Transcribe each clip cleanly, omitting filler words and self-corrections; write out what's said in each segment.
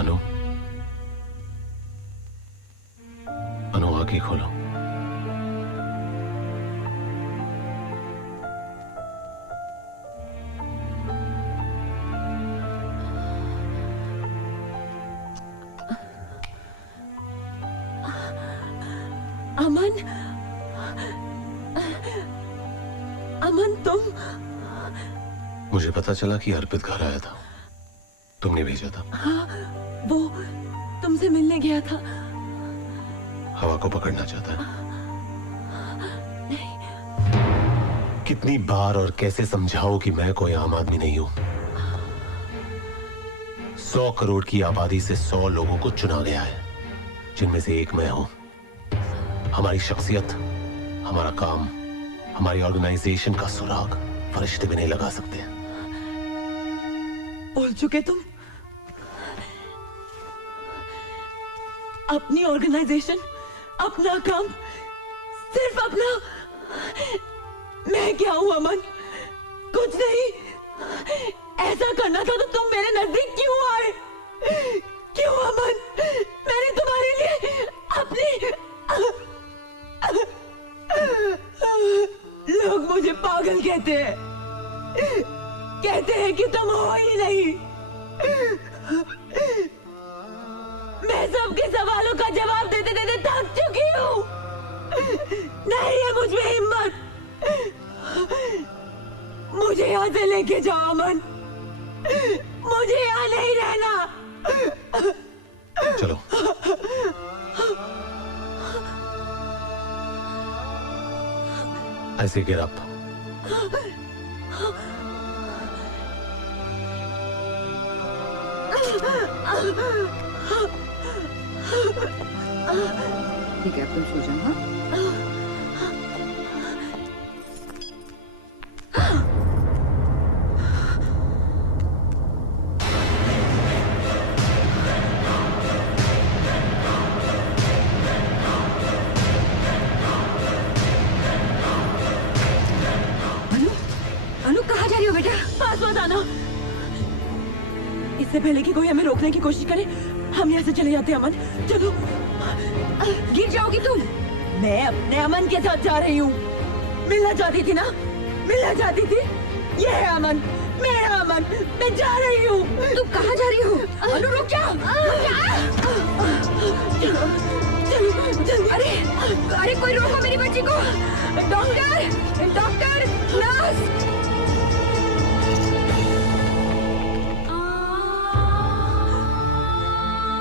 अनु, अनु आंखें खोलो। अमन, अमन तुम? मुझे पता चला कि अर्पित घर आया था, तुमने भेजा था। हाँ, वो तुमसे मिलने गया था। हवा को पकड़ना चाहता है। नहीं। कितनी बार और कैसे समझाओ कि मैं कोई आम आदमी नहीं हूं। 100 करोड़ की आबादी से 100 लोगों को चुना गया है, जिनमें से एक मैं हूं। हमारी शख्सियत, हमारा काम, हमारी ऑर्गेनाइजेशन का सुराग फरिश्ते भी नहीं लगा सकते। बोल चुके तुम? अपनी ऑर्गेनाइजेशन, अपना काम, सिर्फ अपना। मैं क्या हूं अमन? कुछ नहीं। ऐसा करना था तो तुम मेरे नजदीक क्यों आए? क्यों अमन? मैंने तुम्हारे लिए अपनी... लोग मुझे पागल कहते हैं, कहते हैं कि तुम हो ही नहीं। मैं सबके सवालों का जवाब देते देते थक चुकी हूँ। नहीं है मुझ में हिम्मत। मुझे यहाँ से लेके जाओ अमन, मुझे यहाँ नहीं रहना। चलो। ऐसे गिर अप। ठीक है, तुम सो जाओ। हाँ, अनु कहाँ जा रही हो बेटा? पास मत आना। इससे पहले कि कोई हमें रोकने की कोशिश करे, हम यहाँ से चले जाते हैं अमन। चलो। गिर जाओगी तुम। मैं अपने अमन के साथ जा रही हूँ। मिलना चाहती थी ना? मिलना चाहती थी? ये है अमन, मेरा अमन। मैं जा रही हूँ। तुम कहाँ जा रही हो? अनु रुक जा। अरे अरे कोई रोको मेरी बच्ची को। Doctor, doctor, nurse.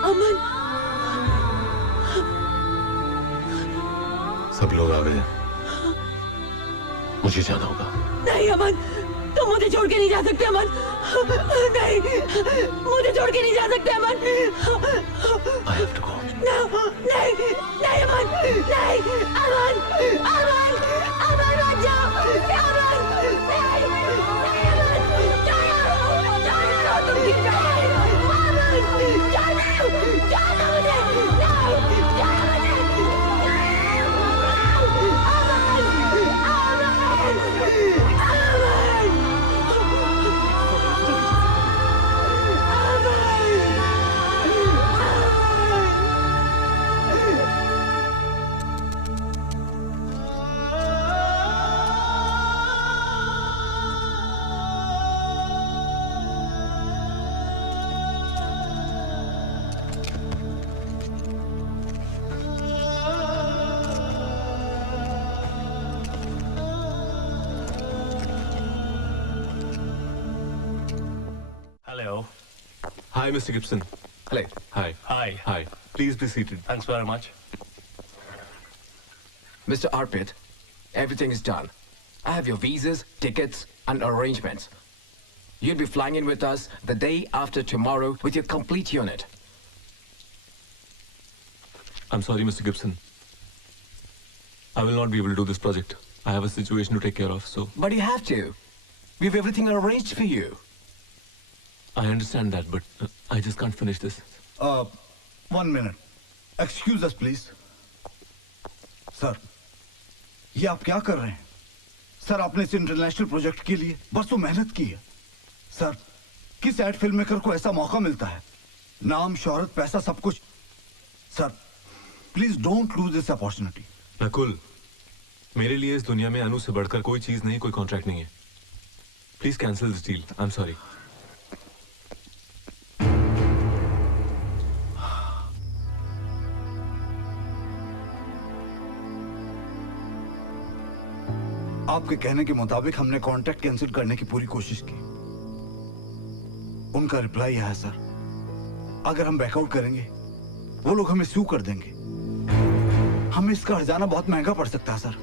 अमन, सब लोग आ गए, मुझे जाना होगा। नहीं अमन, तुम मुझे छोड़ के नहीं जा सकते अमन। नहीं, मुझे छोड़ के नहीं जा सकते अमन। I have to go. नहीं, नहीं अमन, नहीं, अमन, अमन, अमन मत जाओ, अमन, नहीं, नहीं अमन, जाओ, तुम गिर जाओगे, अमन, जाओ मुझे, नहीं, जाओ मुझे, Hello. Hi, Mr. Gibson. Hello. Hi. Hi. Hi. Please be seated. Thanks very much. Mr. Arpit, everything is done. I have your visas, tickets, and arrangements. You'll be flying in with us the day after tomorrow with your complete unit. I'm sorry, Mr. Gibson. I will not be able to do this project. I have a situation to take care of, so... But you have to. We have everything arranged for you. I understand that, but I just can't finish this. 1 minute. Excuse us, please. Sir, ये आप क्या कर रहे हैं? Sir, आपने इस international project के लिए बरसों मेहनत की है। सर, किस एड फिल्म मेकर को ऐसा मौका मिलता है नाम, शोहरत, पैसा, सब कुछ। Sir please don't lose this opportunity. Nakul, मेरे लिए इस दुनिया में अनु से बढ़कर कोई चीज नहीं, कोई कॉन्ट्रैक्ट नहीं है। Please cancel this deal. I am sorry. आपके कहने के मुताबिक हमने कॉन्ट्रैक्ट कैंसिल करने की पूरी कोशिश की। उनका रिप्लाई आया सर, अगर हम बैकआउट करेंगे वो लोग हमें सू कर देंगे। हमें इसका हर्जाना बहुत महंगा पड़ सकता है सर।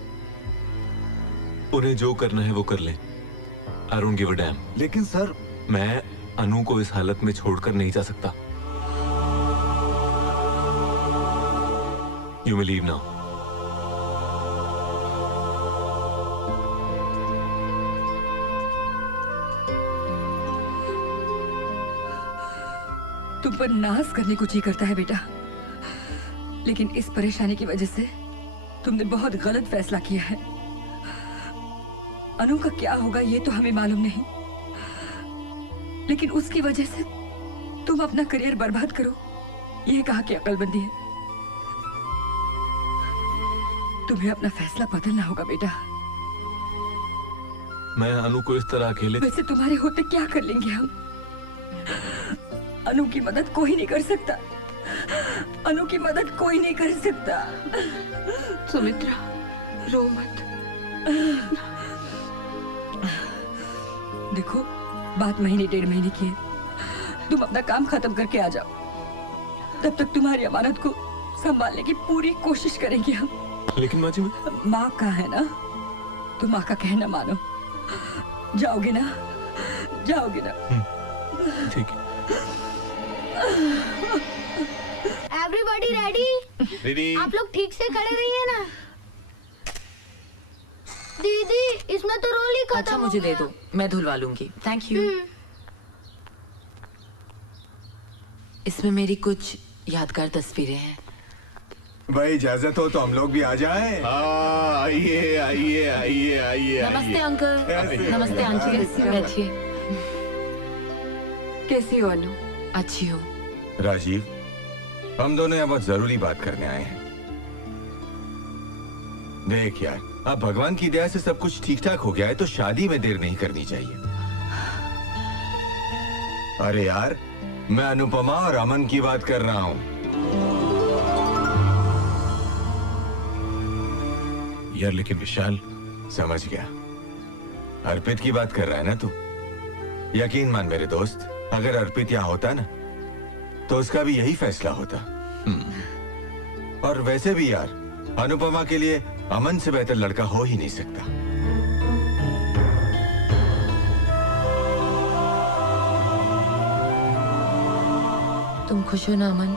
उन्हें जो करना है वो कर ले। I don't give a dam. लेकिन सर, मैं अनु को इस हालत में छोड़कर नहीं जा सकता। You may leave now. तुम पर नाज करने को जी करता है बेटा, लेकिन इस परेशानी की वजह से तुमने बहुत गलत फैसला किया है। अनु का क्या होगा ये तो हमें मालूम नहीं, लेकिन उसकी वजह से तुम अपना करियर बर्बाद करो, ये कहा कि अक्लमंदी है। तुम्हें अपना फैसला बदलना होगा बेटा। मैं अनु को इस तरह अकेले। वैसे तुम्हारे होते क्या कर लेंगे हम? अनु की मदद कोई नहीं कर सकता। अनु की मदद कोई नहीं कर सकता। सुमित्रा, रो मत। देखो, बात महीने 1.5 महीने की है। तुम अपना काम खत्म करके आ जाओ। तब तक तुम्हारी अमानत को संभालने की पूरी कोशिश करेंगे हम। लेकिन माँ जी, माँ का है ना, तो माँ का कहना मानो। जाओगे ना? जाओगे ना? ठीक है। Everybody ready? रेडी। आप लोग ठीक से खड़े रहिए ना। दीदी, इसमें तो रोल ही खत्म अच्छा, हो मुझे दे गया। दो, मैं धुलवा लूंगी। Thank you. इसमें मेरी कुछ यादगार तस्वीरें हैं। भाई इजाजत हो तो हम लोग भी आ जाएं। आइए आइए आइए आइए। नमस्ते अंकल। नमस्ते आंटी, बैठिए। कैसी हो अनु? अच्छी हूँ। राजीव, हम दोनों यहाँ बहुत जरूरी बात करने आए हैं। देख यार, अब भगवान की दया से सब कुछ ठीक ठाक हो गया है तो शादी में देर नहीं करनी चाहिए। अरे यार, मैं अनुपमा और अमन की बात कर रहा हूँ। यार लेकिन विशाल। समझ गया, अर्पित की बात कर रहा है ना तू? यकीन मान मेरे दोस्त, अगर अर्पित यहाँ होता ना तो उसका भी यही फैसला होता। और वैसे भी यार, अनुपमा के लिए अमन से बेहतर लड़का हो ही नहीं सकता। तुम खुश हो ना अमन?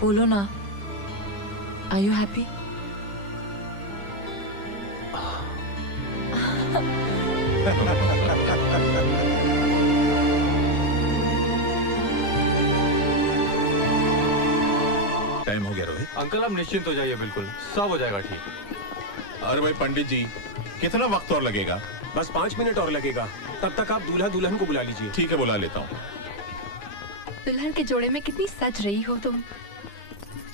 बोलो ना, आर यू हैप्पी? टाइम हो गया रोहित। अंकल आप निश्चिंत हो जाइए, बिल्कुल सब हो जाएगा ठीक। अरे भाई पंडित जी, कितना वक्त और लगेगा? बस 5 मिनट और लगेगा। तब तक आप दूल्हा दुल्हन को बुला लीजिए। ठीक है, बुला लेता हूँ। दुल्हन के जोड़े में कितनी सज रही हो तुम।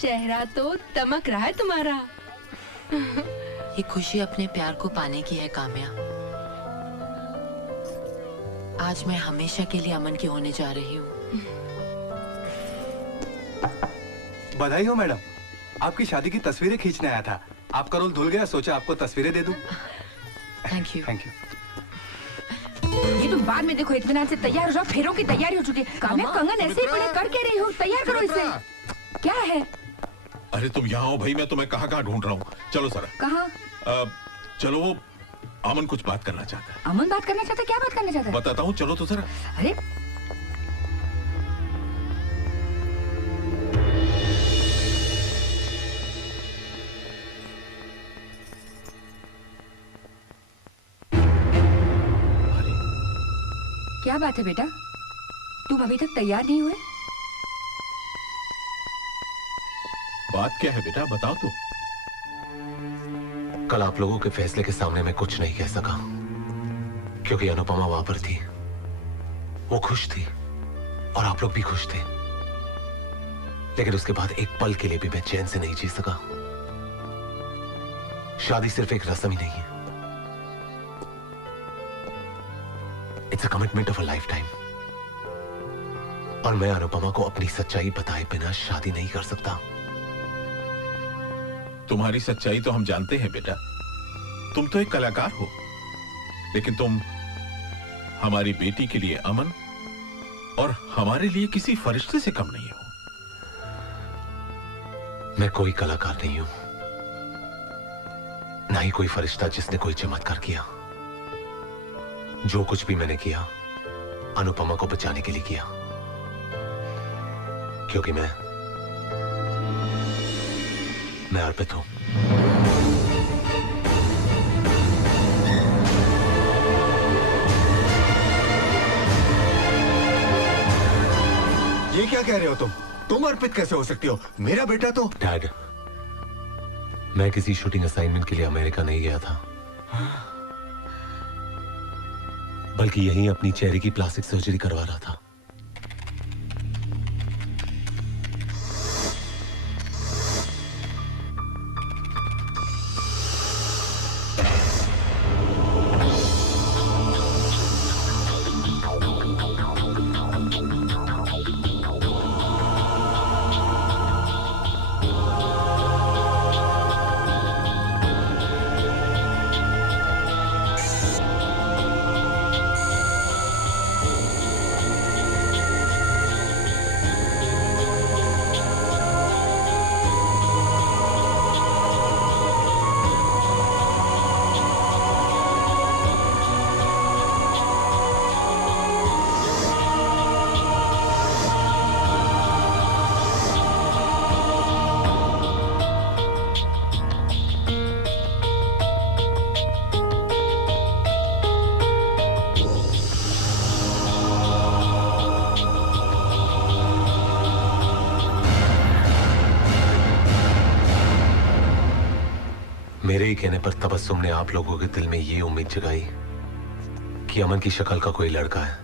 चेहरा तो दमक रहा है तुम्हारा। ये खुशी अपने प्यार को पाने की है काम्या। आज मैं हमेशा के लिए अमन की होने जा रही हूँ। बधाई हो मैडम, आपकी शादी की तस्वीरें खींचने आया था। आपका रोल धुल गया, सोचा आपको तस्वीरें दे दूं। Thank you. Thank you. ये तुम बाद में देखो, इत्मीनान से तैयार हो जाओ, फेरों की तैयारी हो चुकी है। काम्या, कंगन ऐसे ही पड़े कर के रही हो, तैयार करो इसे। क्या है? अरे तुम यहाँ हो भाई, मैं तुम्हें कहाँ कहाँ ढूंढ रहा हूँ। चलो सर। कहाँ? चलो, वो अमन कुछ बात करना चाहता है। अमन बात करना चाहता है? क्या बात करना चाहता है? बताता हूँ, चलो तो सर। अरे क्या बात है बेटा, तुम अभी तक तैयार नहीं हुए? बात क्या है बेटा, बताओ तो। कल आप लोगों के फैसले के सामने मैं कुछ नहीं कह सका। क्योंकि अनुपमा वहां पर थी, वो खुश थी और आप लोग भी खुश थे। लेकिन उसके बाद एक पल के लिए भी मैं चैन से नहीं जी सका। शादी सिर्फ एक रस्म ही नहीं है, it's a commitment of a life time. और मैं अनुपमा को अपनी सच्चाई बताए बिना शादी नहीं कर सकता। तुम्हारी सच्चाई तो हम जानते हैं बेटा, तुम तो एक कलाकार हो, लेकिन तुम हमारी बेटी के लिए अमन और हमारे लिए किसी फरिश्ते से कम नहीं हो। मैं कोई कलाकार नहीं हूं, ना ही कोई फरिश्ता जिसने कोई चमत्कार किया। जो कुछ भी मैंने किया अनुपमा को बचाने के लिए किया, क्योंकि मैं अर्पित हूं। ये क्या कह रहे हो तुम अर्पित कैसे हो सकती हो? मेरा बेटा तो। डैड, मैं किसी शूटिंग असाइनमेंट के लिए अमेरिका नहीं गया था, बल्कि यहीं अपनी चेहरे की प्लास्टिक सर्जरी करवा रहा था। मेरे ही कहने पर तबस्सुम ने आप लोगों के दिल में ये उम्मीद जगाई कि अमन की शक्ल का कोई लड़का है,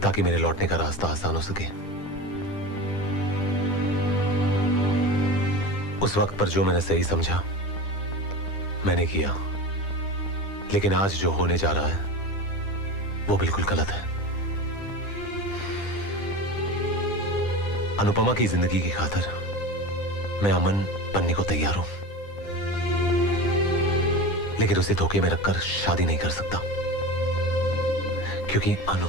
ताकि मेरे लौटने का रास्ता आसान हो सके। उस वक्त पर जो मैंने सही समझा मैंने किया, लेकिन आज जो होने जा रहा है वो बिल्कुल गलत है। अनुपमा की जिंदगी की खातिर मैं अमन बनने को तैयार हूं, लेकिन उसे धोखे में रखकर शादी नहीं कर सकता, क्योंकि अनु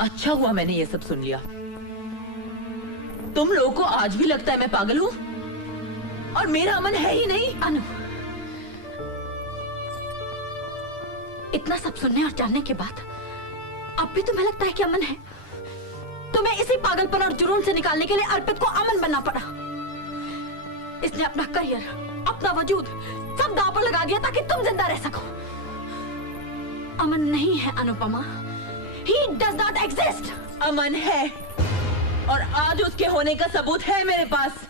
अच्छा हुआ मैंने ये सब सुन लिया। तुम लोगों को आज भी लगता है मैं पागल हूं और मेरा अमन है ही नहीं। अनु, इतना सब सुनने और जानने के बाद अब भी तुम्हें लगता है कि अमन है? तुम्हें इसी पागलपन और जुनून से निकालने के लिए अर्पित को अमन बनना पड़ा। इसने अपना करियर, अपना वजूद सब दांव पर लगा दिया ताकि तुम जिंदा रह सको। अमन नहीं है Anupama, He does not exist. अमन है और आज उसके होने का सबूत है मेरे पास।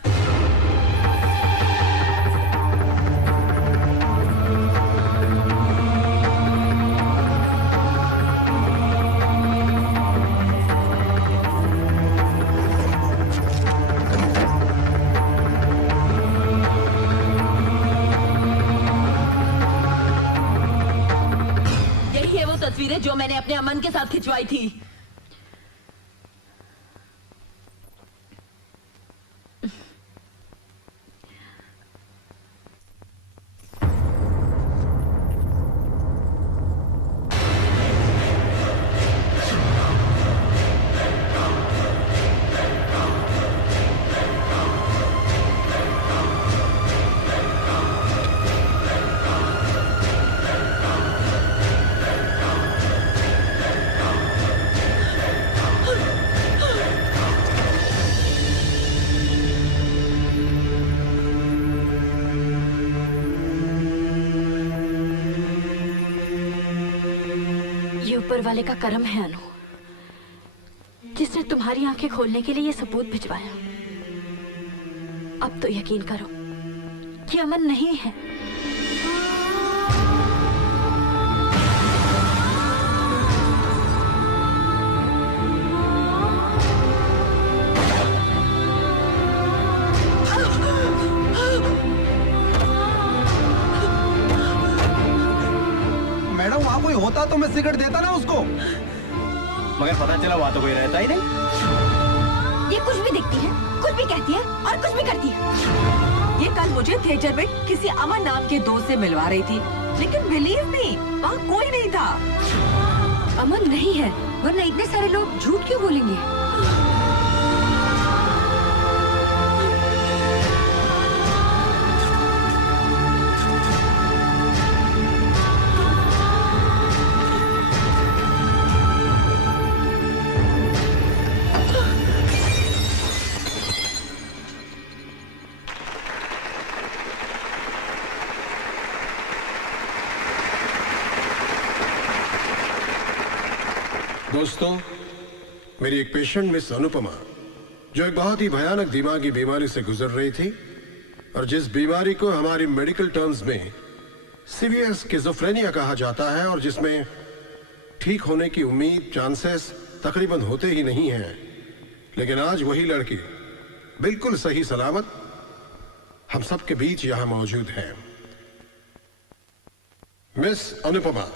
तस्वीरें जो मैंने अपने अमन के साथ खिंचवाई थी। ऊपर वाले का कर्म है अनु, जिसने तुम्हारी आंखें खोलने के लिए ये सबूत भिजवाया। अब तो यकीन करो कि अमन नहीं है। मैडम वहाँ कोई होता तो मैं सिगरेट देता ना उसको, मगर पता चला वहाँ तो कोई रहता ही नहीं। ये कुछ भी दिखती है, कुछ भी कहती है और कुछ भी करती है। ये कल मुझे थिएटर में किसी अमन नाम के दोस्त से मिलवा रही थी, लेकिन बिलीव मी वहाँ कोई नहीं था। अमन नहीं है, वरना इतने सारे लोग झूठ क्यों बोलेंगे? दोस्तों, मेरी एक पेशेंट मिस अनुपमा, जो एक बहुत ही भयानक दिमागी बीमारी से गुजर रही थी और जिस बीमारी को हमारी मेडिकल टर्म्स में सीवियर स्किज़ोफ्रेनिया कहा जाता है और जिसमें ठीक होने की उम्मीद चांसेस तकरीबन होते ही नहीं हैं, लेकिन आज वही लड़की बिल्कुल सही सलामत हम सबके बीच यहां मौजूद है। मिस अनुपमा।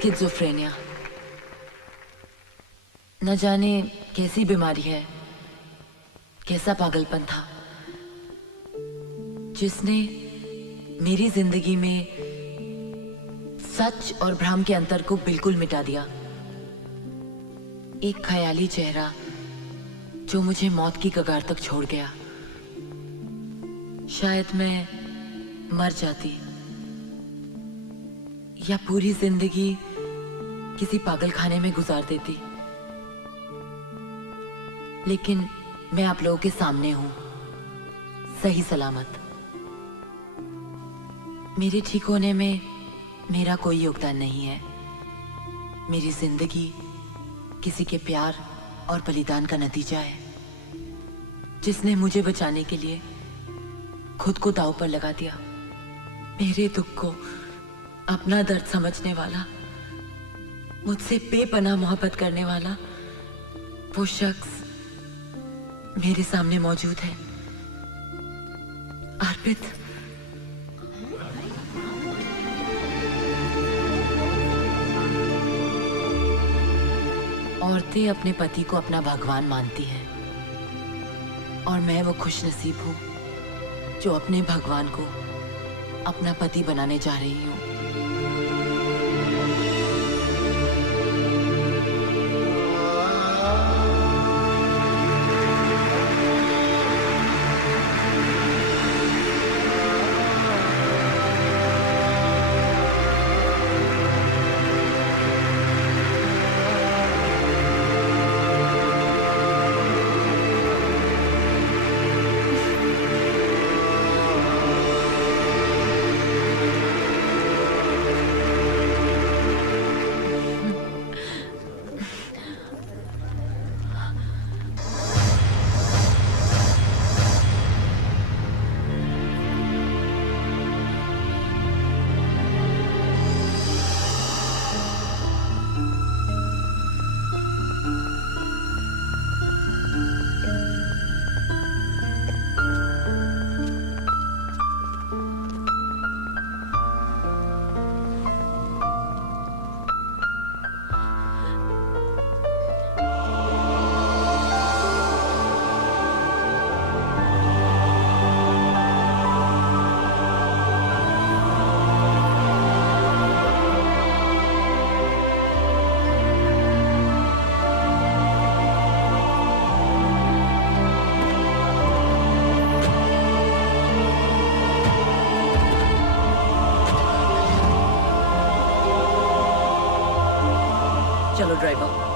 स्किज़ोफ्रेनिया न जाने कैसी बीमारी है, कैसा पागलपन था जिसने मेरी जिंदगी में सच और भ्रम के अंतर को बिल्कुल मिटा दिया। एक ख्याली चेहरा जो मुझे मौत की कगार तक छोड़ गया। शायद मैं मर जाती या पूरी जिंदगी किसी पागलखाने में गुजार देती, लेकिन मैं आप लोगों के सामने हूं, सही सलामत। मेरे ठीक होने में मेरा कोई योगदान नहीं है। मेरी जिंदगी किसी के प्यार और बलिदान का नतीजा है, जिसने मुझे बचाने के लिए खुद को दांव पर लगा दिया। मेरे दुख को अपना दर्द समझने वाला, मुझसे बेपनाह मोहब्बत करने वाला वो शख्स मेरे सामने मौजूद है। अर्पित। औरतें अपने पति को अपना भगवान मानती हैं और मैं वो खुशनसीब हूं जो अपने भगवान को अपना पति बनाने जा रही हूं। चलो ड्राइवर।